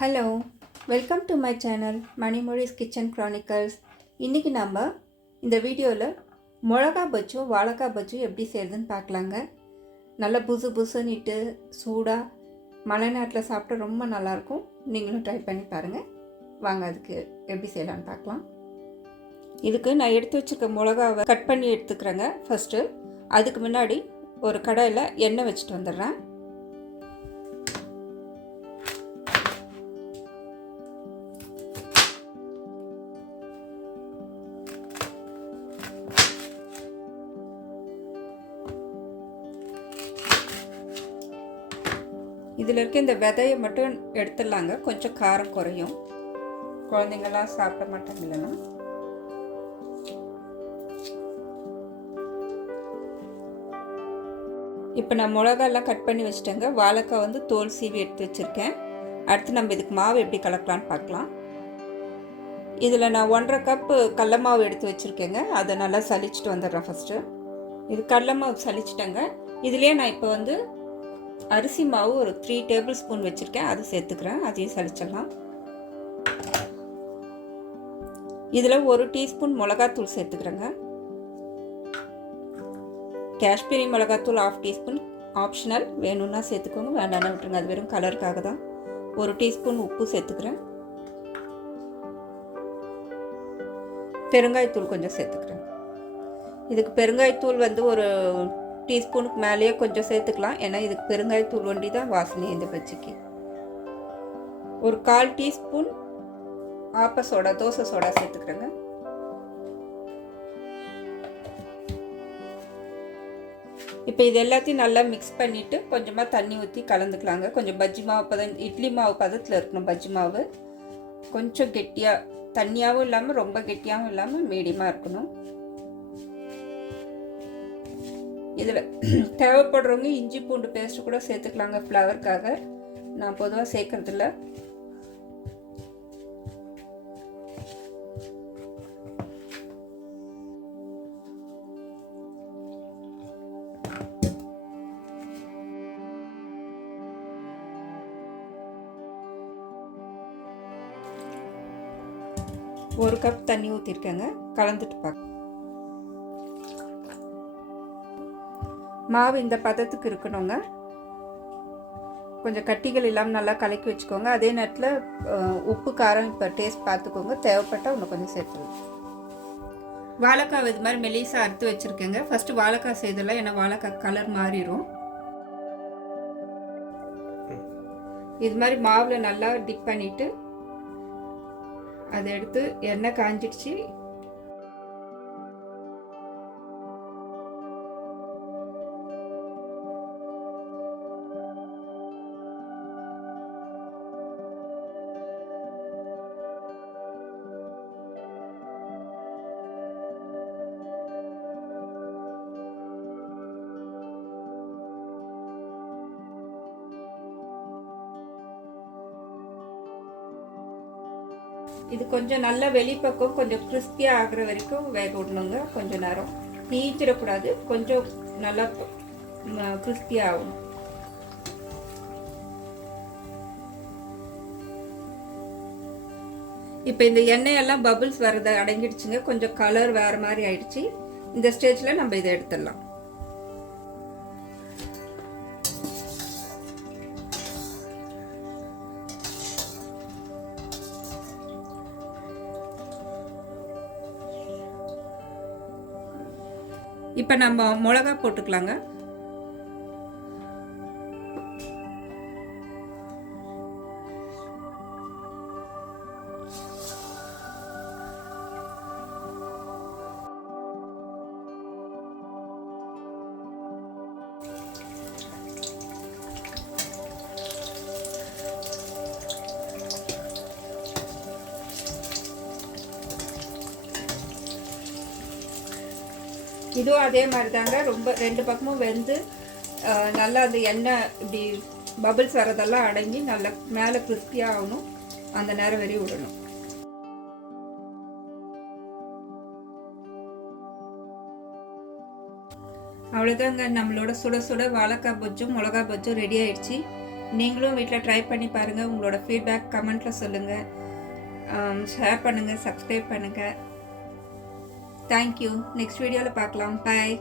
Hello, welcome to my channel Manimozhi's kitchen chronicles. இன்றைக்கி நம்ம இந்த வீடியோவில் மிளகா பஜ்ஜும் வாழைக்காய் பஜ்ஜும் எப்படி செய்கிறதுன்னு பார்க்கலாங்க. நல்லா புசு புசுன்னிட்டு சூடாக மழை நேரத்தில் சாப்பிட்டா ரொம்ப நல்லாயிருக்கும். நீங்களும் ட்ரை பண்ணி பாருங்கள். வாங்க அதுக்கு எப்படி செய்யலான்னு பார்க்கலாம். இதுக்கு நான் எடுத்து வச்சுருக்க மிளகாவை கட் பண்ணி எடுத்துக்கிறேங்க. ஃபஸ்ட்டு அதுக்கு முன்னாடி ஒரு கடாயில் எண்ணெய் வச்சுட்டு வந்துடுறேன். இதில் இருக்க இந்த விதையை மட்டும் எடுத்துடலாங்க. கொஞ்சம் காரம் குறையும், குழந்தைங்கள்லாம் சாப்பிட மாட்டாங்க. இல்லைன்னா இப்போ நான் மிளகாலாம் கட் பண்ணி வச்சுட்டேங்க. வாழைக்காய் வந்து தோல் சீவி எடுத்து வச்சுருக்கேன். அடுத்து நம்ம இதுக்கு மாவு எப்படி கலக்கலான்னு பார்க்கலாம். இதில் நான் 1.5 கப்பு கடல மாவு எடுத்து வச்சுருக்கேங்க. அதை நல்லா சலிச்சுட்டு வந்துடுறேன். ஃபஸ்ட்டு இது கடல மாவு சலிச்சிட்டேங்க. இதுலேயே நான் இப்போ வந்து அரிசி மாவு ஒரு 3 டேபிள் ஸ்பூன் வச்சுருக்கேன். அது சேர்த்துக்கிறேன். அதையும் சலிச்சிடலாம். இதில் 1 டீஸ்பூன் மிளகாத்தூள் சேர்த்துக்கிறேங்க. காஷ்மீரி மிளகாத்தூள் 1/2 டீஸ்பூன், ஆப்ஷனல். வேணும்னா சேர்த்துக்கோங்க, வேண்டாம்னா விட்டுருங்க. அது வெறும் கலருக்காக தான். 1 டீஸ்பூன் உப்பு சேர்த்துக்கிறேன். பெருங்காயத்தூள் கொஞ்சம் சேர்த்துக்கிறேன். இதுக்கு பெருங்காயத்தூள் வந்து ஒரு டீஸ்பூனுக்கு மேலேயே கொஞ்சம் சேர்த்துக்கலாம். ஏன்னா இதுக்கு பெருங்காயத்தூள் ஒண்டி தான் வாசனை இந்த பஜ்ஜிக்கு. ஒரு 1/4 டீஸ்பூன் ஆப்ப சோடா, தோசை சோடா சேர்த்துக்கிறேங்க. இப்போ இது எல்லாத்தையும் நல்லா மிக்ஸ் பண்ணிவிட்டு கொஞ்சமாக தண்ணி ஊற்றி கலந்துக்கலாங்க. கொஞ்சம் பஜ்ஜி மாவு இட்லி மாவு பதத்தில் இருக்கணும். பஜ்ஜி மாவு கொஞ்சம் கெட்டியாக, தண்ணியாகவும் இல்லாமல் ரொம்ப கெட்டியாகவும் இல்லாமல் மீடியமாக இருக்கணும். இதில் தேவைப்படுறவங்க இஞ்சி பூண்டு பேஸ்ட்டு கூட சேர்த்துக்கலாங்க ஃப்ளவருக்காக. நான் பொதுவாக சேர்க்கறதில்ல. ஒரு கப் தண்ணி ஊற்றிருக்கேங்க. கலந்துட்டு பார்க்க. மாவு இந்த பதத்துக்கு இருக்கணுங்க. கொஞ்சம் கட்டிகள் இல்லாமல் நல்லா கலக்கி வச்சுக்கோங்க. அதே நேரத்தில் உப்பு காரம் இப்போ டேஸ்ட் பார்த்துக்கோங்க. தேவைப்பட்டால் இன்னும் கொஞ்சம் சேர்த்துருங்க. வாழைக்காய் இது மாதிரி மெலிசாக அறுத்து வச்சுருக்கேங்க. ஃபஸ்ட்டு வாழைக்காய் செய்தலாம், ஏன்னா வாழைக்காய் கலர் மாறிடும். இது மாதிரி மாவில் நல்லா டிப் பண்ணிவிட்டு அதை எடுத்து எண்ணெய் காஞ்சிடுச்சு. இது கொஞ்சம் நல்லா வெளிப்பக்கம் கொஞ்சம் கிறிஸ்பியாக ஆகிற வரைக்கும் வேக விடணுங்க. கொஞ்சம் நேரம் தீச்சிடக்கூடாது. கொஞ்சம் நல்லா கிறிஸ்பியாக ஆகணும். இப்போ இந்த எண்ணெயெல்லாம் பபிள்ஸ் வரதை அடங்கிடுச்சுங்க. கொஞ்சம் கலர் வேறு மாதிரி ஆயிடுச்சு. இந்த ஸ்டேஜில் நம்ம இதை எடுத்துடலாம். இப்போ நம்ம மிளகா போட்டுக்கலாங்க. இதுவும் அதே மாதிரி தாங்க. ரொம்ப 2 பக்கமும் வெந்து நல்லா அந்த எண்ணெய் இப்படி பபிள்ஸ் வரதெல்லாம் அடங்கி நல்லா மேலே கிறிஸ்பியாக ஆகணும். அந்த நேரம் வரையும் விடணும். அவ்வளோதாங்க, நம்மளோட சுட சுட வாழைக்காய் பஜ்ஜும் மிளகா பஜ்ஜும் ரெடி ஆயிடுச்சு. நீங்களும் வீட்டில் ட்ரை பண்ணி பாருங்கள். உங்களோட ஃபீட்பேக் கமெண்ட்டில் சொல்லுங்கள். ஷேர் பண்ணுங்கள், சப்ஸ்கிரைப் பண்ணுங்கள். தேங்க்யூ. நெக்ஸ்ட் வீடியோவில் பார்க்கலாம். பாய்.